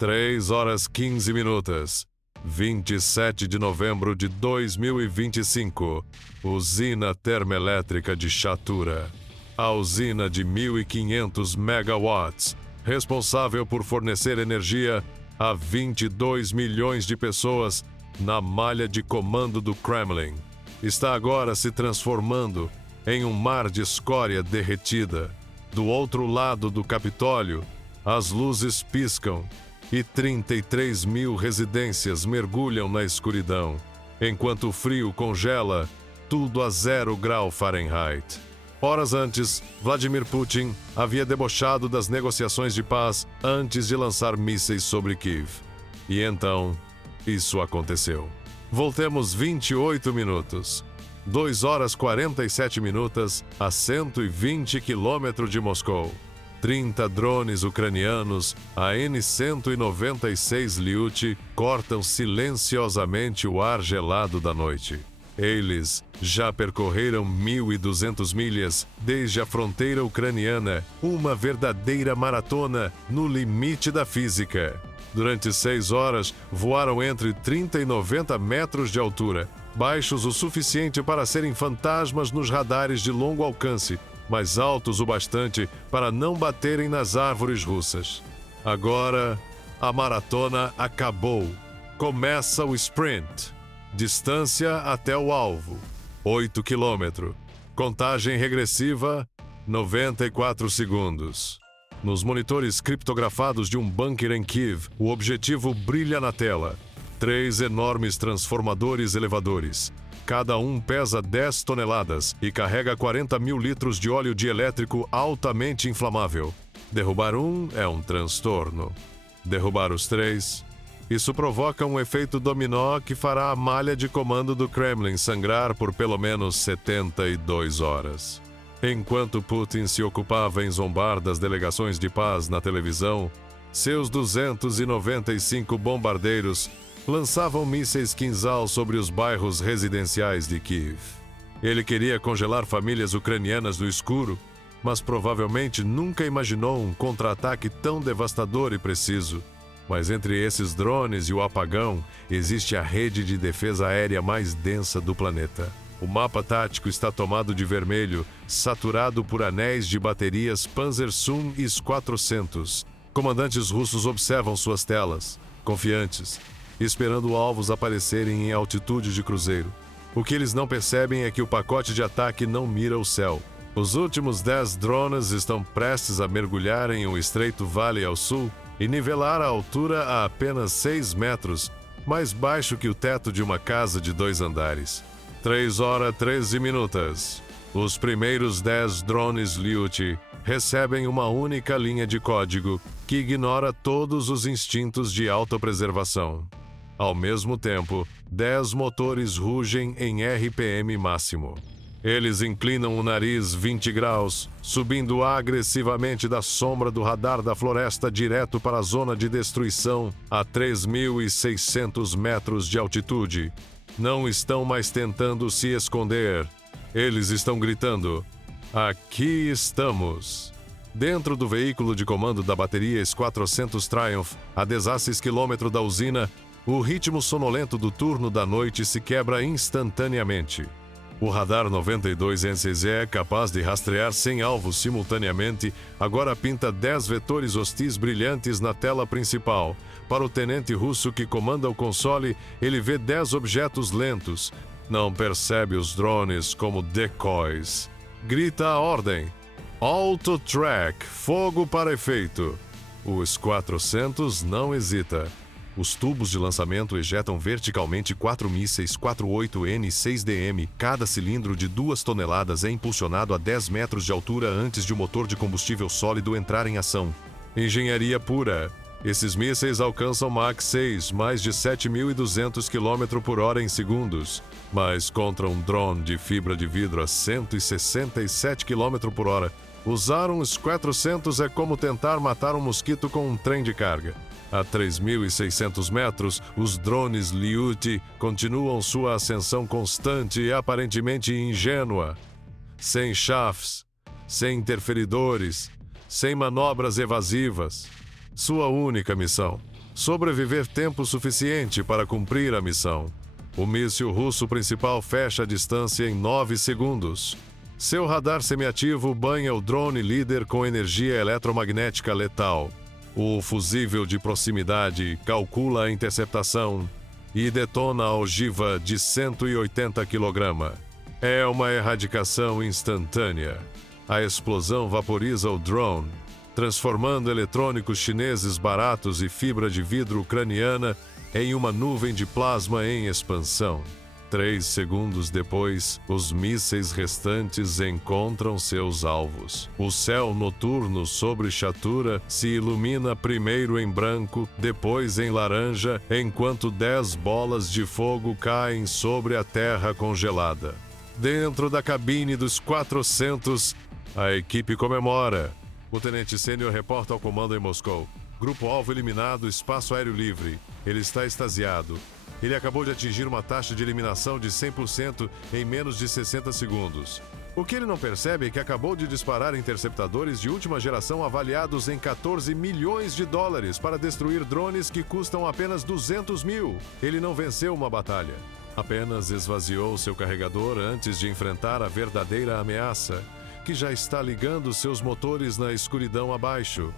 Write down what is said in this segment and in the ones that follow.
3 horas 15 minutos. 27 de novembro de 2025. Usina Termoelétrica de Chatura. A usina de 1.500 megawatts, responsável por fornecer energia a 22 milhões de pessoas na malha de comando do Kremlin, está agora se transformando em um mar de escória derretida. Do outro lado do Capitólio, as luzes piscam e 33 mil residências mergulham na escuridão, enquanto o frio congela tudo a 0 grau Fahrenheit. Horas antes, Vladimir Putin havia debochado das negociações de paz antes de lançar mísseis sobre Kiev. E então, isso aconteceu. Voltemos 28 minutos. 2 horas 47 minutos a 120 quilômetros de Moscou. 30 drones ucranianos AN-196 Lyuty cortam silenciosamente o ar gelado da noite. Eles já percorreram 1.200 milhas desde a fronteira ucraniana, uma verdadeira maratona no limite da física. Durante 6 horas, voaram entre 30 e 90 metros de altura, baixos o suficiente para serem fantasmas nos radares de longo alcance, mas altos o bastante para não baterem nas árvores russas. Agora, a maratona acabou. Começa o sprint. Distância até o alvo, 8 km. Contagem regressiva, 94 segundos. Nos monitores criptografados de um bunker em Kiev, o objetivo brilha na tela. 3 enormes transformadores elevadores. Cada um pesa 10 toneladas e carrega 40 mil litros de óleo dielétrico altamente inflamável. Derrubar um é um transtorno. Derrubar os 3... isso provoca um efeito dominó que fará a malha de comando do Kremlin sangrar por pelo menos 72 horas. Enquanto Putin se ocupava em zombar das delegações de paz na televisão, seus 295 bombardeiros lançavam mísseis Kinzhal sobre os bairros residenciais de Kiev. Ele queria congelar famílias ucranianas no escuro, mas provavelmente nunca imaginou um contra-ataque tão devastador e preciso. Mas entre esses drones e o apagão, existe a rede de defesa aérea mais densa do planeta. O mapa tático está tomado de vermelho, saturado por anéis de baterias Panzersun IS-400. Comandantes russos observam suas telas, confiantes, esperando alvos aparecerem em altitude de cruzeiro. O que eles não percebem é que o pacote de ataque não mira o céu. Os últimos 10 drones estão prestes a mergulhar em um estreito vale ao sul e nivelar a altura a apenas 6 metros, mais baixo que o teto de uma casa de 2 andares. 3 horas 13 minutos. Os primeiros 10 drones Lyuty recebem uma única linha de código que ignora todos os instintos de autopreservação. Ao mesmo tempo, 10 motores rugem em RPM máximo. Eles inclinam o nariz 20 graus, subindo agressivamente da sombra do radar da floresta direto para a zona de destruição a 3.600 metros de altitude. Não estão mais tentando se esconder. Eles estão gritando: "Aqui estamos!" Dentro do veículo de comando da bateria S-400 Triumph, a 16 km da usina, o ritmo sonolento do turno da noite se quebra instantaneamente. O radar 92 NCZ é capaz de rastrear 100 alvos simultaneamente, agora pinta 10 vetores hostis brilhantes na tela principal. Para o tenente russo que comanda o console, ele vê 10 objetos lentos. Não percebe os drones como decoys. Grita a ordem: Auto Track, fogo para efeito. O S-400 não hesita. Os tubos de lançamento ejetam verticalmente 4 mísseis 48N6DM. Cada cilindro de 2 toneladas é impulsionado a 10 metros de altura antes de o motor de combustível sólido entrar em ação. Engenharia pura. Esses mísseis alcançam Mach 6, mais de 7.200 km por hora em segundos. Mas contra um drone de fibra de vidro a 167 km por hora, usar um S-400 é como tentar matar um mosquito com um trem de carga. A 3.600 metros, os drones Lyuty continuam sua ascensão constante e aparentemente ingênua. Sem chafes, sem interferidores, sem manobras evasivas. Sua única missão: sobreviver tempo suficiente para cumprir a missão. O míssil russo principal fecha a distância em 9 segundos. Seu radar semiativo banha o drone líder com energia eletromagnética letal. O fusível de proximidade calcula a interceptação e detona a ogiva de 180 kg. É uma erradicação instantânea. A explosão vaporiza o drone, transformando eletrônicos chineses baratos e fibra de vidro ucraniana em uma nuvem de plasma em expansão. 3 segundos depois, os mísseis restantes encontram seus alvos. O céu noturno sobre Chatura se ilumina primeiro em branco, depois em laranja, enquanto 10 bolas de fogo caem sobre a terra congelada. Dentro da cabine dos 400, a equipe comemora. O tenente sênior reporta ao comando em Moscou. Grupo-alvo eliminado, espaço aéreo livre. Ele está extasiado. Ele acabou de atingir uma taxa de eliminação de 100% em menos de 60 segundos. O que ele não percebe é que acabou de disparar interceptadores de última geração avaliados em 14 milhões de dólares para destruir drones que custam apenas 200 mil. Ele não venceu uma batalha. Apenas esvaziou seu carregador antes de enfrentar a verdadeira ameaça, que já está ligando seus motores na escuridão abaixo.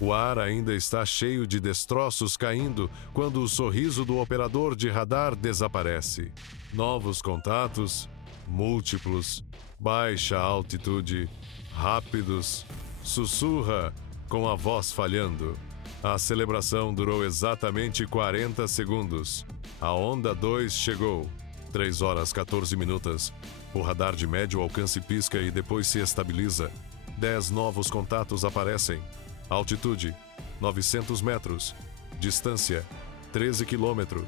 O ar ainda está cheio de destroços caindo quando o sorriso do operador de radar desaparece. Novos contatos, múltiplos, baixa altitude, rápidos, sussurra com a voz falhando. A celebração durou exatamente 40 segundos. A onda 2 chegou. 3 horas 14 minutos. O radar de médio alcance pisca e depois se estabiliza. 10 novos contatos aparecem. Altitude, 900 metros. Distância, 13 km.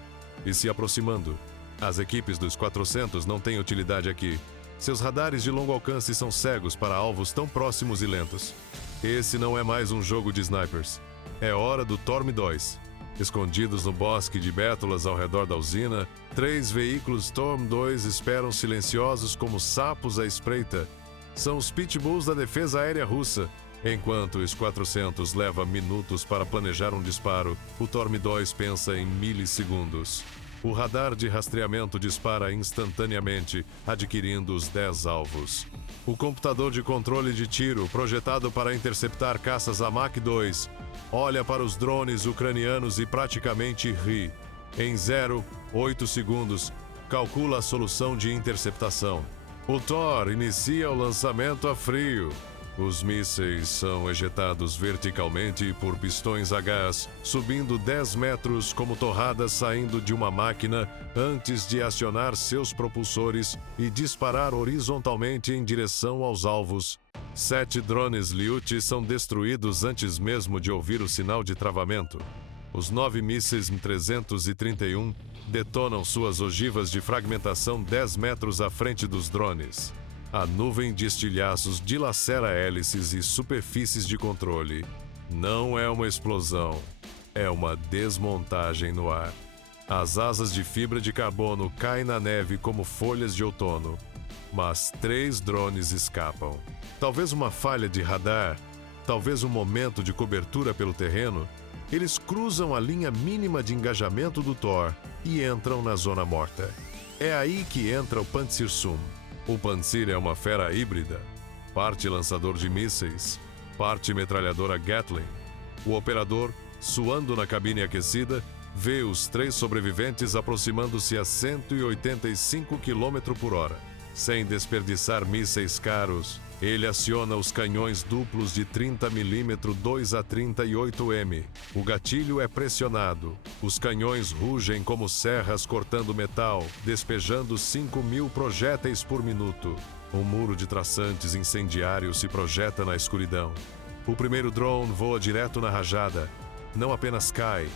E se aproximando. As equipes dos 400 não têm utilidade aqui. Seus radares de longo alcance são cegos para alvos tão próximos e lentos. Esse não é mais um jogo de snipers. É hora do Torm 2. Escondidos no bosque de bétulas ao redor da usina, 3 veículos Storm 2 esperam silenciosos como sapos à espreita. São os pitbulls da defesa aérea russa. Enquanto os 400 leva minutos para planejar um disparo, o Torm 2 pensa em milissegundos. O radar de rastreamento dispara instantaneamente, adquirindo os 10 alvos. O computador de controle de tiro, projetado para interceptar caças a Mach 2, olha para os drones ucranianos e praticamente ri. Em 0,8 segundos, calcula a solução de interceptação. O Thor inicia o lançamento a frio. Os mísseis são ejetados verticalmente por pistões a gás, subindo 10 metros como torradas saindo de uma máquina antes de acionar seus propulsores e disparar horizontalmente em direção aos alvos. 7 drones Lyuti são destruídos antes mesmo de ouvir o sinal de travamento. Os 9 mísseis M331 detonam suas ogivas de fragmentação 10 metros à frente dos drones. A nuvem de estilhaços dilacera hélices e superfícies de controle. Não é uma explosão, é uma desmontagem no ar. As asas de fibra de carbono caem na neve como folhas de outono, mas 3 drones escapam. Talvez uma falha de radar, talvez um momento de cobertura pelo terreno, eles cruzam a linha mínima de engajamento do Thor e entram na zona morta. É aí que entra o Pantsir-Sum. O Pantsir é uma fera híbrida, parte lançador de mísseis, parte metralhadora Gatling. O operador, suando na cabine aquecida, vê os 3 sobreviventes aproximando-se a 185 km por hora. Sem desperdiçar mísseis caros, ele aciona os canhões duplos de 30 mm 2 a 38 m. O gatilho é pressionado. Os canhões rugem como serras cortando metal, despejando 5.000 projéteis por minuto. Um muro de traçantes incendiários se projeta na escuridão. O primeiro drone voa direto na rajada. Não apenas cai,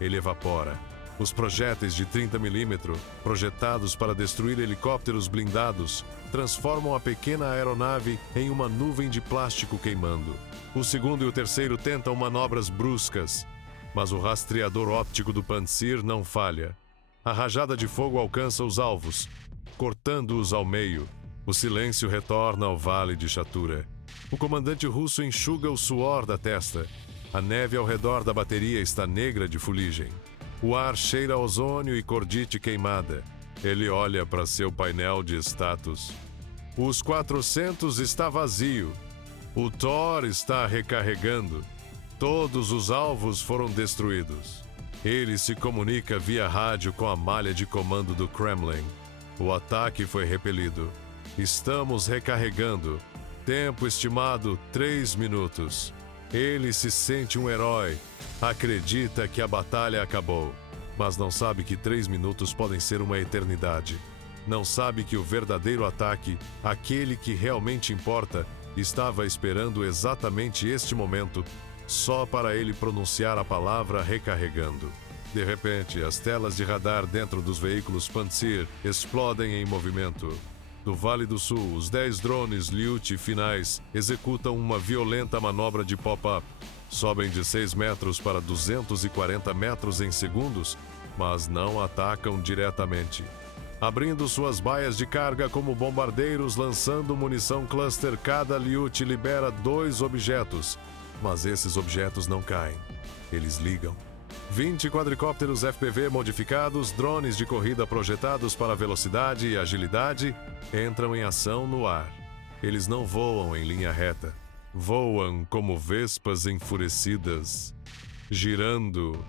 ele evapora. Os projéteis de 30 mm, projetados para destruir helicópteros blindados, transformam a pequena aeronave em uma nuvem de plástico queimando. O segundo e o terceiro tentam manobras bruscas, mas o rastreador óptico do Pantsir não falha. A rajada de fogo alcança os alvos, cortando-os ao meio. O silêncio retorna ao vale de Chatura. O comandante russo enxuga o suor da testa. A neve ao redor da bateria está negra de fuligem. O ar cheira a ozônio e cordite queimada. Ele olha para seu painel de status. Os 400 está vazio. O Thor está recarregando. Todos os alvos foram destruídos. Ele se comunica via rádio com a malha de comando do Kremlin. O ataque foi repelido. Estamos recarregando. Tempo estimado 3 minutos. Ele se sente um herói. Acredita que a batalha acabou. Mas não sabe que 3 minutos podem ser uma eternidade. Não sabe que o verdadeiro ataque, aquele que realmente importa, estava esperando exatamente este momento, só para ele pronunciar a palavra recarregando. De repente, as telas de radar dentro dos veículos Pantsir explodem em movimento. Do Vale do Sul, os 10 drones Lyuti finais executam uma violenta manobra de pop-up. Sobem de 6 metros para 240 metros em segundos, mas não atacam diretamente. Abrindo suas baias de carga como bombardeiros lançando munição cluster, cada Lyuti libera 2 objetos, mas esses objetos não caem. Eles ligam. 20 quadricópteros FPV modificados, drones de corrida projetados para velocidade e agilidade, entram em ação no ar. Eles não voam em linha reta. Voam como vespas enfurecidas, girando,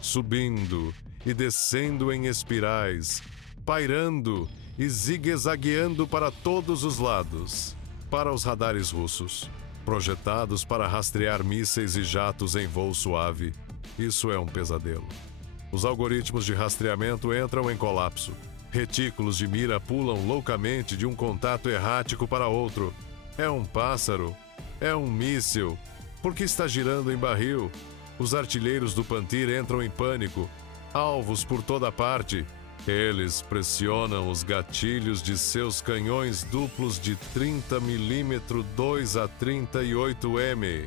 subindo e descendo em espirais, pairando e zigue-zagueando para todos os lados. Para os radares russos, projetados para rastrear mísseis e jatos em voo suave, isso é um pesadelo. Os algoritmos de rastreamento entram em colapso. Retículos de mira pulam loucamente de um contato errático para outro. É um pássaro? É um míssil? Por que está girando em barril? Os artilheiros do Pantsir entram em pânico. Alvos por toda parte. Eles pressionam os gatilhos de seus canhões duplos de 30mm 2 a 38M.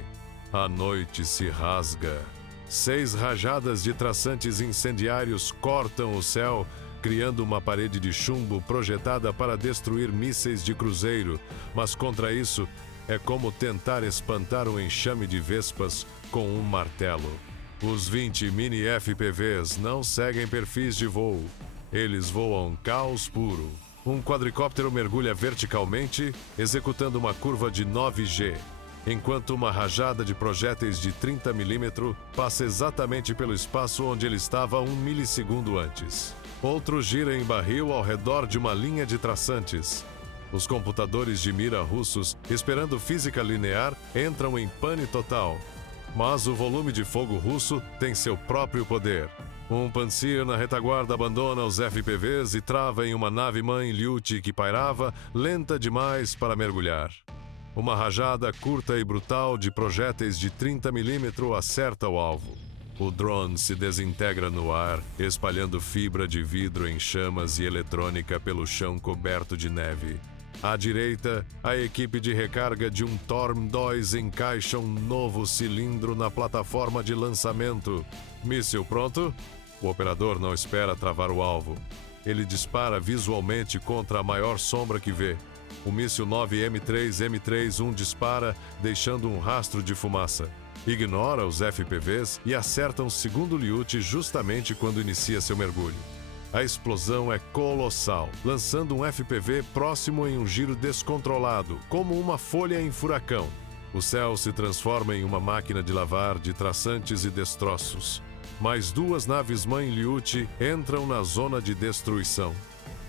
A noite se rasga. 6 rajadas de traçantes incendiários cortam o céu, criando uma parede de chumbo projetada para destruir mísseis de cruzeiro, mas contra isso, é como tentar espantar um enxame de vespas com um martelo. Os 20 mini FPVs não seguem perfis de voo. Eles voam caos puro. Um quadricóptero mergulha verticalmente, executando uma curva de 9G, enquanto uma rajada de projéteis de 30mm passa exatamente pelo espaço onde ele estava 1 milissegundo antes. Outro gira em barril ao redor de uma linha de traçantes. Os computadores de mira russos, esperando física linear, entram em pane total. Mas o volume de fogo russo tem seu próprio poder. Um Pantsir na retaguarda abandona os FPVs e trava em uma nave-mãe Lyuti que pairava, lenta demais para mergulhar. Uma rajada curta e brutal de projéteis de 30mm acerta o alvo. O drone se desintegra no ar, espalhando fibra de vidro em chamas e eletrônica pelo chão coberto de neve. À direita, a equipe de recarga de um Torm 2 encaixa um novo cilindro na plataforma de lançamento. Míssil pronto? O operador não espera travar o alvo. Ele dispara visualmente contra a maior sombra que vê. O míssil 9M3M31 dispara, deixando um rastro de fumaça. Ignora os FPVs e acerta um segundo Lyuti justamente quando inicia seu mergulho. A explosão é colossal, lançando um FPV próximo em um giro descontrolado, como uma folha em furacão. O céu se transforma em uma máquina de lavar de traçantes e destroços. Mais 2 naves-mãe Lyuti entram na zona de destruição.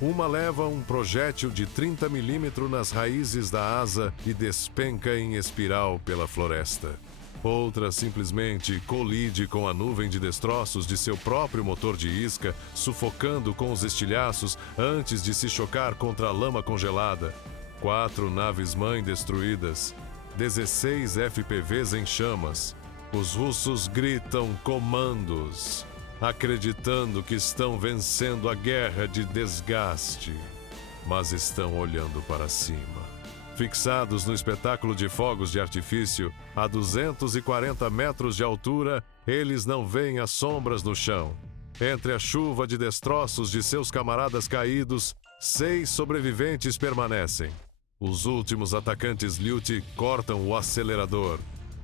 Uma leva um projétil de 30mm nas raízes da asa e despenca em espiral pela floresta. Outra simplesmente colide com a nuvem de destroços de seu próprio motor de isca, sufocando com os estilhaços antes de se chocar contra a lama congelada. 4 naves-mãe destruídas. 16 FPVs em chamas. Os russos gritam comandos, acreditando que estão vencendo a guerra de desgaste, mas estão olhando para cima. Fixados no espetáculo de fogos de artifício, a 240 metros de altura, eles não veem as sombras no chão. Entre a chuva de destroços de seus camaradas caídos, 6 sobreviventes permanecem. Os últimos atacantes Lyuti cortam o acelerador.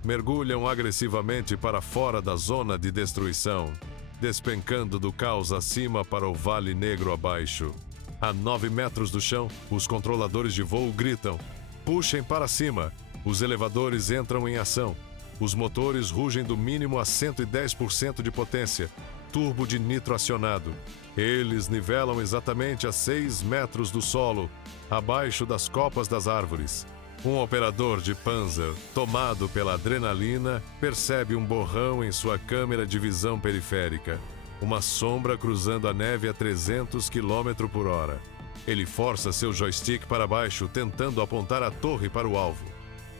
mergulham agressivamente para fora da zona de destruição, despencando do caos acima para o Vale Negro abaixo. A 9 metros do chão, os controladores de voo gritam: puxem para cima! Os elevadores entram em ação. Os motores rugem do mínimo a 110% de potência, turbo de nitro acionado. Eles nivelam exatamente a 6 metros do solo, abaixo das copas das árvores. Um operador de Panzer, tomado pela adrenalina, percebe um borrão em sua câmera de visão periférica. Uma sombra cruzando a neve a 300 km por hora. Ele força seu joystick para baixo, tentando apontar a torre para o alvo.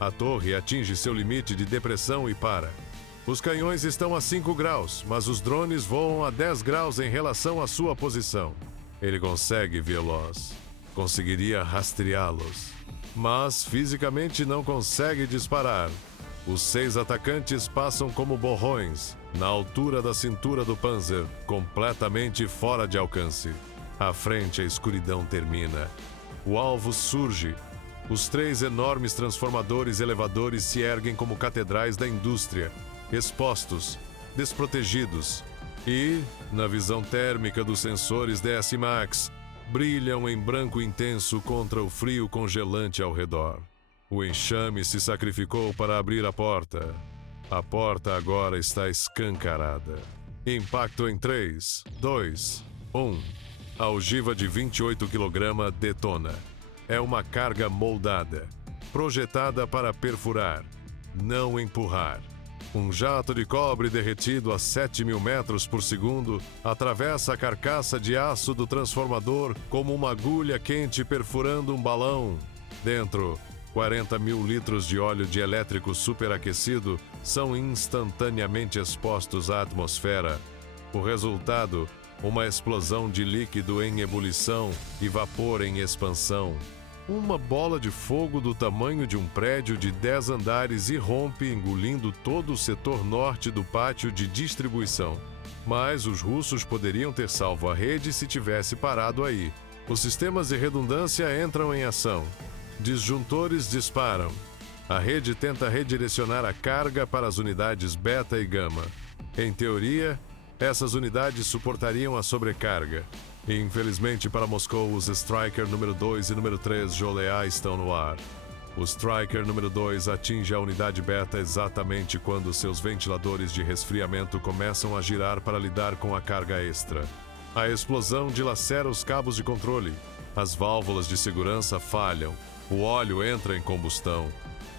A torre atinge seu limite de depressão e para. Os canhões estão a 5 graus, mas os drones voam a 10 graus em relação à sua posição. Ele consegue vê-los. Conseguiria rastreá-los. Mas fisicamente não consegue disparar. Os 6 atacantes passam como borrões, na altura da cintura do Panzer, completamente fora de alcance. À frente, a escuridão termina. O alvo surge. Os 3 enormes transformadores elevadores se erguem como catedrais da indústria, expostos, desprotegidos, e, na visão térmica dos sensores DS-Max, brilham em branco intenso contra o frio congelante ao redor. O enxame se sacrificou para abrir a porta. A porta agora está escancarada. Impacto em 3, 2, 1. A ogiva de 28 kg detona. É uma carga moldada, projetada para perfurar, não empurrar. Um jato de cobre derretido a 7.000 metros por segundo atravessa a carcaça de aço do transformador como uma agulha quente perfurando um balão. Dentro, 40.000 litros de óleo dielétrico superaquecido são instantaneamente expostos à atmosfera. O resultado, uma explosão de líquido em ebulição e vapor em expansão. Uma bola de fogo do tamanho de um prédio de 10 andares irrompe, engolindo todo o setor norte do pátio de distribuição. Mas os russos poderiam ter salvo a rede se tivesse parado aí. Os sistemas de redundância entram em ação. Disjuntores disparam. A rede tenta redirecionar a carga para as unidades beta e gama. Em teoria, essas unidades suportariam a sobrecarga. Infelizmente para Moscou, os Striker número 2 e número 3 Jolea estão no ar. O Striker número 2 atinge a unidade beta exatamente quando seus ventiladores de resfriamento começam a girar para lidar com a carga extra. A explosão dilacera os cabos de controle. As válvulas de segurança falham. O óleo entra em combustão.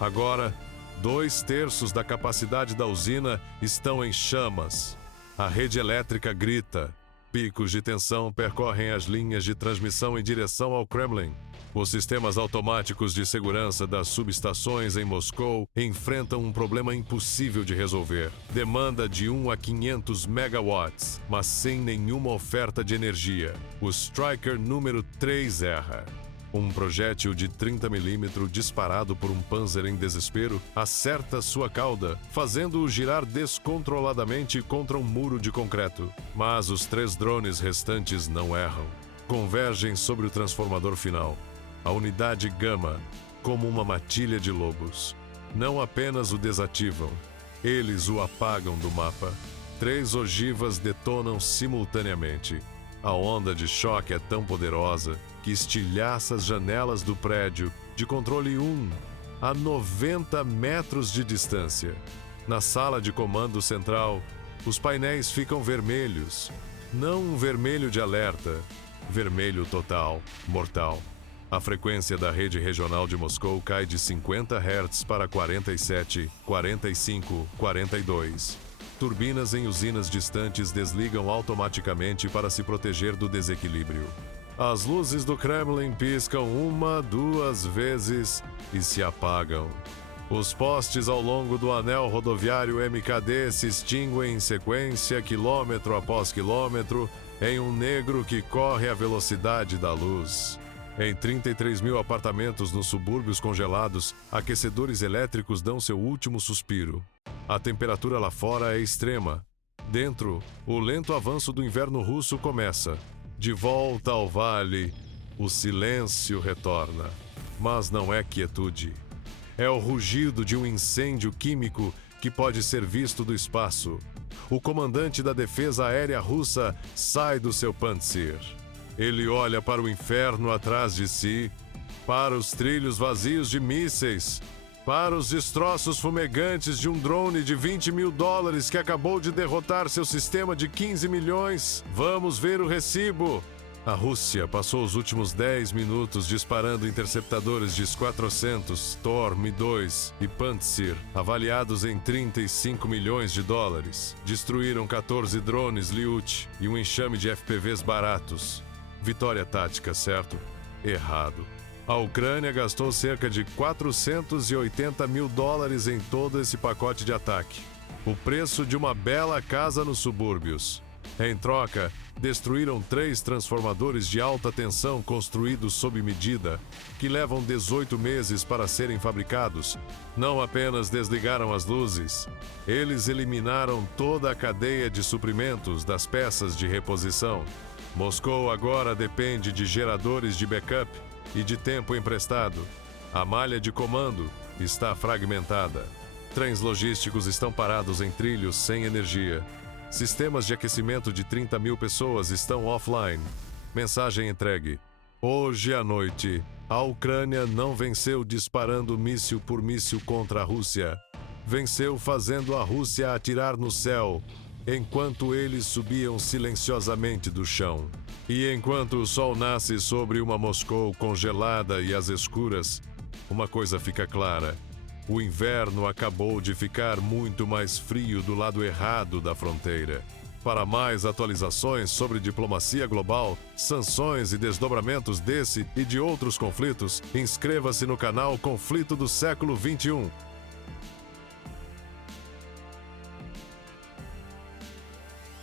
Agora, 2/3 da capacidade da usina estão em chamas. A rede elétrica grita. Picos de tensão percorrem as linhas de transmissão em direção ao Kremlin. Os sistemas automáticos de segurança das subestações em Moscou enfrentam um problema impossível de resolver. Demanda de 1 a 500 megawatts, mas sem nenhuma oferta de energia. O Striker número 3 erra. Um projétil de 30 mm disparado por um Panzer em desespero acerta sua cauda, fazendo-o girar descontroladamente contra um muro de concreto. Mas os 3 drones restantes não erram. Convergem sobre o transformador final. A unidade Gama, como uma matilha de lobos. Não apenas o desativam, eles o apagam do mapa. 3 ogivas detonam simultaneamente. A onda de choque é tão poderosa que estilhaça as janelas do prédio de controle 1 a 90 metros de distância. Na sala de comando central, os painéis ficam vermelhos. Não um vermelho de alerta, vermelho total, mortal. A frequência da rede regional de Moscou cai de 50 Hz para 47, 45, 42. Turbinas em usinas distantes desligam automaticamente para se proteger do desequilíbrio. As luzes do Kremlin piscam 1, 2 vezes e se apagam. Os postes ao longo do anel rodoviário MKD se extinguem em sequência, quilômetro após quilômetro, em um negro que corre à velocidade da luz. Em 33.000 apartamentos nos subúrbios congelados, aquecedores elétricos dão seu último suspiro. A temperatura lá fora é extrema. Dentro, o lento avanço do inverno russo começa. De volta ao vale, o silêncio retorna. Mas não é quietude. É o rugido de um incêndio químico que pode ser visto do espaço. O comandante da defesa aérea russa sai do seu Pantsir. Ele olha para o inferno atrás de si, para os trilhos vazios de mísseis, para os destroços fumegantes de um drone de $20 mil que acabou de derrotar seu sistema de 15 milhões. Vamos ver o recibo. A Rússia passou os últimos 10 minutos disparando interceptadores de S-400, Torm-2 e Pantsir, avaliados em $35 milhões. Destruíram 14 drones Lyut e um enxame de FPVs baratos. Vitória tática, certo? Errado. A Ucrânia gastou cerca de $480 mil em todo esse pacote de ataque. O preço de uma bela casa nos subúrbios. Em troca, destruíram 3 transformadores de alta tensão construídos sob medida, que levam 18 meses para serem fabricados. Não apenas desligaram as luzes, eles eliminaram toda a cadeia de suprimentos das peças de reposição. Moscou agora depende de geradores de backup e de tempo emprestado. A malha de comando está fragmentada. Trens logísticos estão parados em trilhos sem energia. Sistemas de aquecimento de 30 mil pessoas estão offline. Mensagem entregue. Hoje à noite, a Ucrânia não venceu disparando míssil por míssil contra a Rússia. Venceu fazendo a Rússia atirar no céu, enquanto eles subiam silenciosamente do chão. E enquanto o sol nasce sobre uma Moscou congelada e às escuras, uma coisa fica clara. O inverno acabou de ficar muito mais frio do lado errado da fronteira. Para mais atualizações sobre diplomacia global, sanções e desdobramentos desse e de outros conflitos, inscreva-se no canal Conflito do Século XXI.